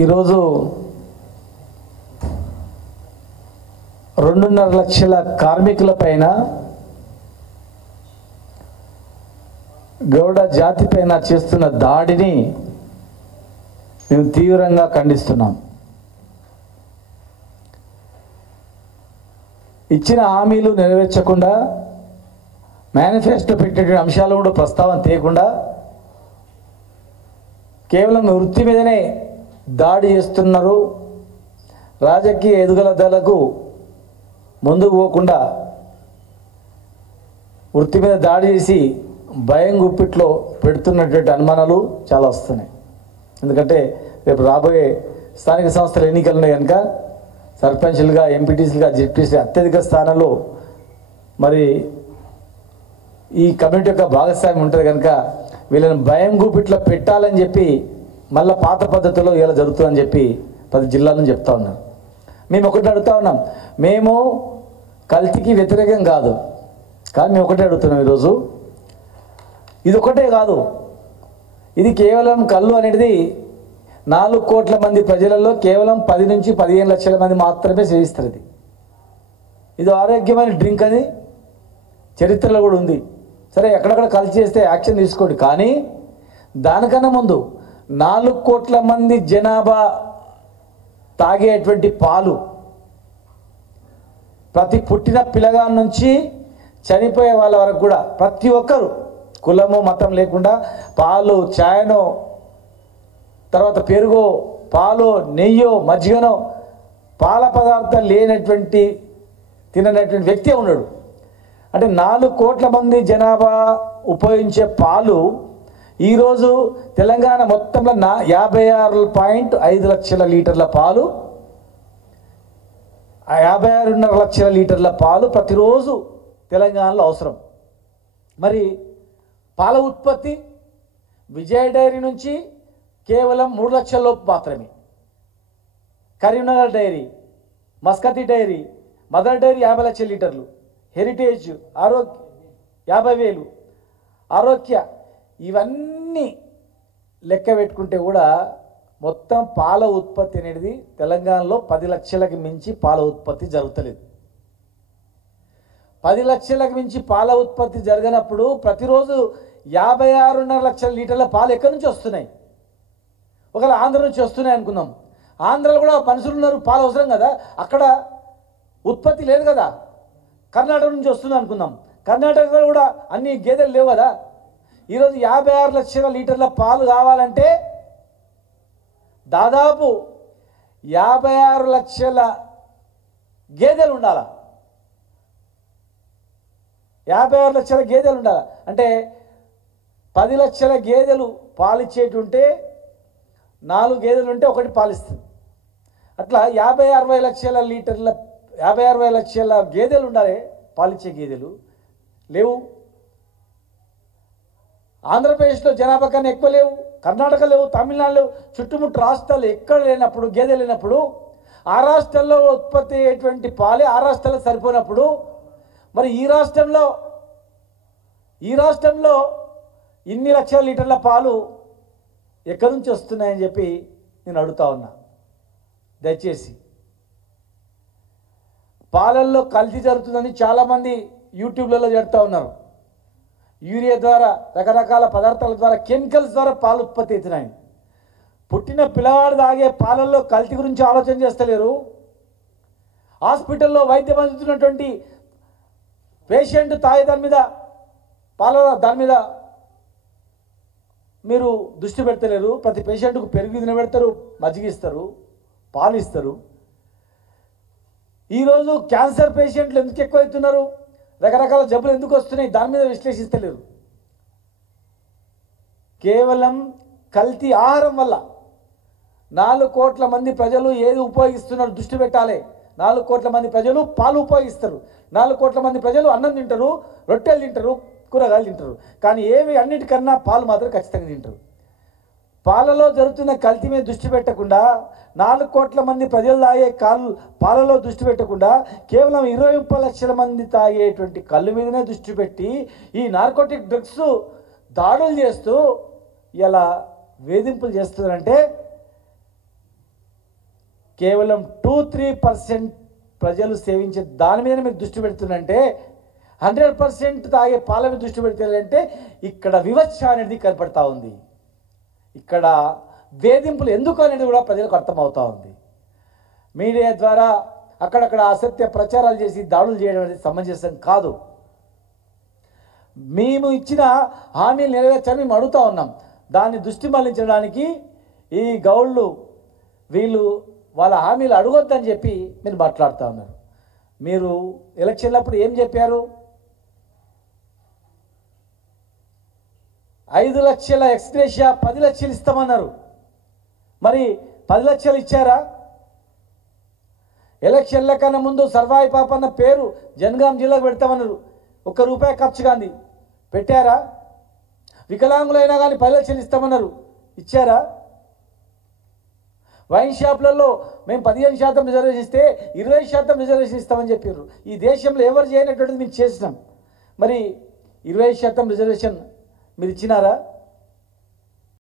ఈరోజు 2.5 లక్షల కార్మికుల పైన గౌడ జాతి పైన చేస్తున్న దాడిని మేము తీవ్రంగా ఖండిస్తున్నాం. ఇచ్చిన హామీలు నెరవేర్చకుండా మేనిఫెస్టో పెట్టే అంశాలు కూడా ప్రస్తావన తీయకుండా కేవలం వృత్తి మీదనే దాడి చేస్తున్నారు. రాజకీయ ఎదుగుదలకు ముందుకు పోకుండా వృత్తి మీద దాడి చేసి భయం గుప్పిట్లో పెడుతున్నటువంటి అనుమానాలు చాలా వస్తున్నాయి. ఎందుకంటే రేపు రాబోయే స్థానిక సంస్థల ఎన్నికలు ఉన్నాయి కనుక సర్పంచ్లుగా, ఎంపీటీసీలుగా, జెడ్పీసీ అత్యధిక స్థానాల్లో మరి ఈ కమ్యూనిటీ యొక్క భాగస్వామ్యం ఉంటుంది కనుక వీళ్ళని భయం గుప్పిట్లో పెట్టాలని చెప్పి మళ్ళీ పాత పద్ధతిలో ఇలా జరుగుతుందని చెప్పి 10 జిల్లాలను చెప్తా ఉన్నాం. మేము ఒకటి అడుగుతా ఉన్నాం, మేము కల్తీకి వ్యతిరేకం కాదు, కానీ మేము ఒకటే అడుగుతున్నాం. ఈరోజు ఇది ఒకటే కాదు, ఇది కేవలం కళ్ళు అనేది 4 కోట్ల మంది ప్రజలలో కేవలం 10 నుంచి 15 లక్షల మంది మాత్రమే సేవిస్తారు. ఇది ఆరోగ్యమైన డ్రింక్ అని చరిత్రలో కూడా ఉంది. సరే, ఎక్కడెక్కడ కల్తీ చేస్తే యాక్షన్ తీసుకోండి, కానీ దానికన్నా ముందు 4 కోట్ల మంది జనాభా తాగేటువంటి పాలు, ప్రతి పుట్టిన పిల్లగా నుంచి చనిపోయే వాళ్ళ వరకు కూడా ప్రతి ఒక్కరు కులము మతం లేకుండా పాలు, ఛాయనో, తర్వాత పెరుగో, పాలో, నెయ్యో, మజ్జిగనో, పాల పదార్థాలు లేనటువంటి తిననటువంటి వ్యక్తి ఉన్నాడు. అంటే 4 కోట్ల మంది జనాభా ఉపయోగించే పాలు ఈరోజు తెలంగాణ మొత్తంలో 56.5 లక్షల లీటర్ల పాలు, 56.5 లక్షల లీటర్ల పాలు ప్రతిరోజు తెలంగాణలో అవసరం. మరి పాల ఉత్పత్తి విజయ డైరీ నుంచి కేవలం 3 లక్షల లోపు మాత్రమే. Karimnagar dairy, Mascati dairy, mother dairy 50 లక్షల లీటర్లు, హెరిటేజ్, ఆరోగ్య 50,000, ఆరోగ్య, ఇవన్నీ లెక్క పెట్టుకుంటే కూడా మొత్తం పాల ఉత్పత్తి అనేది తెలంగాణలో 10 లక్షలకు మించి పాల ఉత్పత్తి జరుగుతలేదు. 10 లక్షలకు మించి పాల ఉత్పత్తి జరగనప్పుడు ప్రతిరోజు 56.5 లక్షల లీటర్ల పాలు ఎక్కడి నుంచి వస్తున్నాయి? ఒకవేళ ఆంధ్ర నుంచి వస్తున్నాయి అనుకుందాం. ఆంధ్రలో కూడా మనుషులు ఉన్నారు, పాలు అవసరం కదా, అక్కడ ఉత్పత్తి లేదు కదా. కర్ణాటక నుంచి వస్తుంది అనుకుందాం, కర్ణాటకలో కూడా అన్ని గేదెలు లేవు కదా. ఈరోజు 56 లక్షల లీటర్ల పాలు కావాలంటే దాదాపు 56 లక్షల గేదెలు ఉండాలి. 56 లక్షల గేదెలు ఉండాలి అంటే 10 లక్షల గేదెలు పాలిచ్చేటుంటే 4 గేదెలు ఉంటే 1 పాలిస్తుంది. అట్లా 50-60 లక్షల లీటర్ల 50-60 లక్షల గేదెలు ఉండాలి. పాలిచ్చే గేదెలు లేవు. ఆంధ్రప్రదేశ్లో జనాభా కన్నా ఎక్కువ లేవు, కర్ణాటక లేవు, తమిళనాడు లేవు, చుట్టుముట్టు రాష్ట్రాలు ఎక్కడ లేనప్పుడు, గేదెలు లేనప్పుడు, ఆ రాష్ట్రాల్లో ఉత్పత్తి అయ్యేటువంటి పాలే ఆ రాష్ట్రాలకు సరిపోయినప్పుడు మరి ఈ రాష్ట్రంలో ఇన్ని లక్షల లీటర్ల పాలు ఎక్కడి నుంచి వస్తున్నాయని చెప్పి నేను అడుగుతా ఉన్నా. దయచేసి పాలల్లో కల్తీ జరుగుతుందని చాలామంది యూట్యూబ్లలో చెప్తా ఉన్నారు. యూరియా ద్వారా, రకరకాల పదార్థాల ద్వారా, కెమికల్స్ ద్వారా పాలు ఉత్పత్తి అవుతున్నాయి. పుట్టిన పిల్లవాడు తాగే పాలల్లో కల్తీ గురించి ఆలోచన చేస్తలేరు. హాస్పిటల్లో వైద్యం అందుతున్నటువంటి పేషెంట్ తాగే దాని మీద మీరు దృష్టి పెడతలేరు. ప్రతి పేషెంట్కు పెరుగు తినబెడతారు, మజ్జిగ ఇస్తారు, పాలు ఇస్తారు. ఈరోజు క్యాన్సర్ పేషెంట్లు ఎందుకు ఎక్కువ అవుతున్నారు, రకరకాల జబ్బులు ఎందుకు వస్తున్నాయి, దాని మీద విశ్లేషిస్తలేరు. కేవలం కల్తీ ఆహారం వల్ల 4 కోట్ల మంది ప్రజలు ఏది ఉపయోగిస్తున్నారు దృష్టి పెట్టాలి. 4 కోట్ల మంది ప్రజలు పాలు ఉపయోగిస్తారు, 4 కోట్ల మంది ప్రజలు అన్నం తింటారు, రొట్టెలు తింటారు, కూరగాయలు తింటారు, కానీ ఏవి అన్నిటికన్నా పాలు మాత్రం ఖచ్చితంగా తింటారు. పాలలో జరుగుతున్న కల్తీ మీద దృష్టి పెట్టకుండా 4 కోట్ల మంది ప్రజలు తాగే పాలలో దృష్టి పెట్టకుండా కేవలం 20-30 లక్షల మంది తాగేటువంటి కళ్ళు మీదనే దృష్టి పెట్టి ఈ నార్కోటిక్ డ్రగ్స్ దాడులు చేస్తూ ఇలా వేధింపులు చేస్తున్నారంటే కేవలం 2-3% ప్రజలు సేవించే దాని మీద మీరు దృష్టి పెడుతుందంటే 100% తాగే పాల మీద దృష్టి పెడతారంటే ఇక్కడ వివక్ష అనేది కనపడతా ఉంది. ఇక్కడ వేధింపులు ఎందుకు అనేది కూడా ప్రజలకు అర్థమవుతా ఉంది. మీడియా ద్వారా అక్కడక్కడ అసత్య ప్రచారాలు చేసి దాడులు చేయడం అనేది సమంజసం కాదు. మేము ఇచ్చిన హామీలు నెరవేర్చాలని మేము అడుగుతూ ఉన్నాం. దాన్ని దృష్టి మళ్లించడానికి ఈ గౌళ్ళు వీళ్ళు వాళ్ళ హామీలు అడగొద్దని చెప్పి మీరు మాట్లాడుతూ ఉన్నారు. మీరు ఎలక్షన్లప్పుడు ఏం చెప్పారు? 5 లక్షల ఎక్స్గ్రేషియా 10 లక్షలు ఇస్తామన్నారు. మరి 10 లక్షలు ఇచ్చారా? ఎలక్షన్ల కన్నా ముందు సర్వాయి పాపన్న పేరు జనగాం జిల్లాకు పెడతామన్నారు. ₹1 ఖర్చు కాంది పెట్టారా? వికలాంగులైనా కానీ 10 లక్షలు ఇస్తామన్నారు, ఇచ్చారా? వైన్ షాప్లలో మేము 15% రిజర్వేషన్ ఇస్తే 20% రిజర్వేషన్ ఇస్తామని చెప్పారు. ఈ దేశంలో ఎవరు చేయనటువంటిది మేము చేసినాం. మరి 20% రిజర్వేషన్ మీరు ఇచ్చినారా?